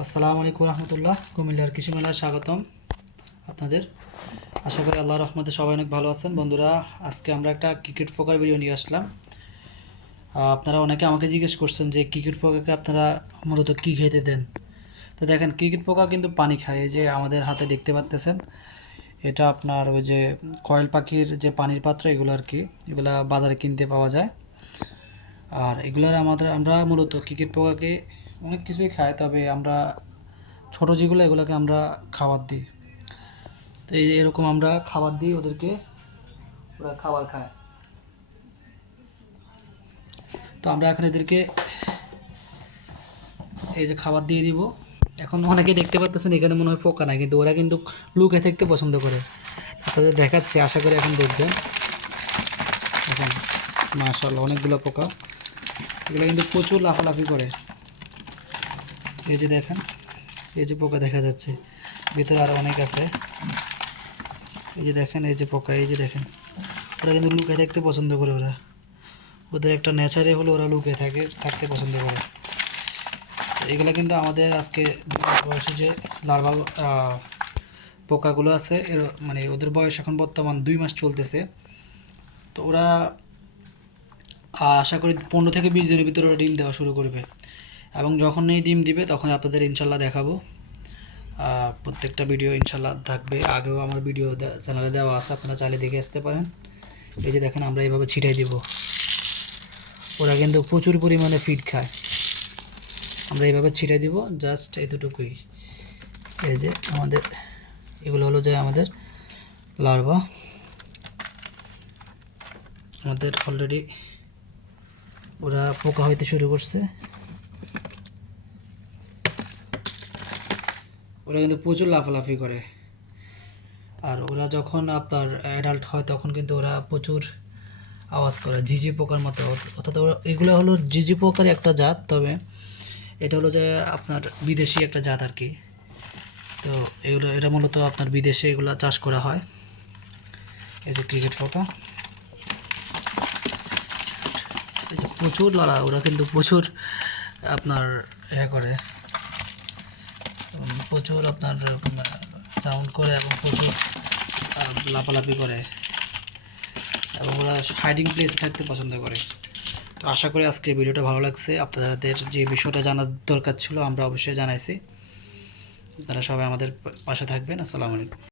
আসসালামু আলাইকুম রহমতুল্লাহ। কুমিল্লার কৃষি মেলায় স্বাগতম আপনাদের। আশা করি আল্লাহর রহমতে সবাই অনেক ভালো আছেন। বন্ধুরা, আজকে আমরা একটা ক্রিকেট পোকার ভিডিও নিয়ে আসলাম। আপনারা অনেকে আমাকে জিজ্ঞেস করছেন যে ক্রিকেট পোকাকে আপনারা মূলত কী খেতে দেন। তো দেখেন, ক্রিকেট পোকা কিন্তু পানি খায়। এই যে আমাদের হাতে দেখতে পাচ্তেছেন, এটা আপনার ওই যে কয়েল পাখির যে পানির পাত্র, এগুলো আর কি, এগুলা বাজারে কিনতে পাওয়া যায়। আর এগুলার আমরা মূলত ক্রিকেট পোকাকে অনেক কিছুই খাই, তবে আমরা ছোট যেগুলো এগুলোকে আমরা খাবার দিই। তো এরকম আমরা খাবার দিই ওদেরকে, ওরা খাবার খায়। তো আমরা এখন এদেরকে এই যে খাবার দিয়ে দিব। এখন অনেকে দেখতে পাচ্ছেন এখানে মনে হয় পোকা নাই, কিন্তু ওরা কিন্তু লুকে থাকতে পছন্দ করে। তাদের দেখাচ্ছে, আশা করি এখন দেখবেন। এখন মাশাআল্লাহ অনেকগুলো পোকা, এগুলো কিন্তু প্রচুর লাফালাফি করে। এই যে দেখেন, এই যে পোকা দেখা যাচ্ছে, ভিতরে আরও অনেক আছে। এই যে দেখেন, এই যে পোকা, এই যে দেখেন, ওরা কিন্তু লুকিয়ে থাকতে পছন্দ করে। ওদের একটা নেচারে হলো ওরা লুকিয়ে থাকতে পছন্দ করে। এগুলো কিন্তু আমাদের আজকে বয়সে যে লার্ভা পোকাগুলো আছে, মানে ওদের বয়স এখন বর্তমান 2 মাস চলতেছে। তো ওরা আশা করি 15 থেকে 20 দিনের ভিতরে ওরা ডিম দেওয়া শুরু করবে, এবং যখন এই ডিম দিবে তখন আপনাদের ইনশাল্লাহ দেখাবো। প্রত্যেকটা ভিডিও ইনশাল্লাহ থাকবে। আগেও আমার ভিডিও চ্যানেলে দেওয়া আছে, আপনারা চাইলে দেখে আসতে পারেন। এই যে দেখেন, আমরা এইভাবে ছিটাই দিব। ওরা কিন্তু প্রচুর পরিমাণে ফিড খায়। আমরা এইভাবে ছিটাই দিব, জাস্ট এতটুকুই। এই যে আমাদের এগুলো হলো যে আমাদের লার্ভা। আমাদের অলরেডি ওরা পোকা হইতে শুরু করছে। ওরা কিন্তু প্রচুর লাফালাফি করে। আর ওরা যখন আপনার অ্যাডাল্ট হয় তখন কিন্তু ওরা প্রচুর আওয়াজ করে, ঝিঝি পোকার মতো। অর্থাৎ ওরা এগুলো হলো ঝিঝি পোকার একটা জাত, তবে এটা হলো যে আপনার বিদেশি একটা জাত আর কি। তো এটা মূলত আপনার বিদেশে এগুলো চাষ করা হয়। এই যে ক্রিকেট পোকা, এই যে প্রচুর লড়া, ওরা কিন্তু প্রচুর আপনার করে, প্রচুর আপনার সাউন্ড করে এবং প্রচুর লাফালাফি করে, এবং ওরা হাইডিং প্লেস থাকতে পছন্দ করে। তো আশা করি আজকে ভিডিওটা ভালো লাগছে। আপনাদের যে বিষয়টা জানার দরকার ছিল আমরা অবশ্যই জানাইছি। আপনারা সবাই আমাদের পাশে থাকবেন। আসসালামু আলাইকুম।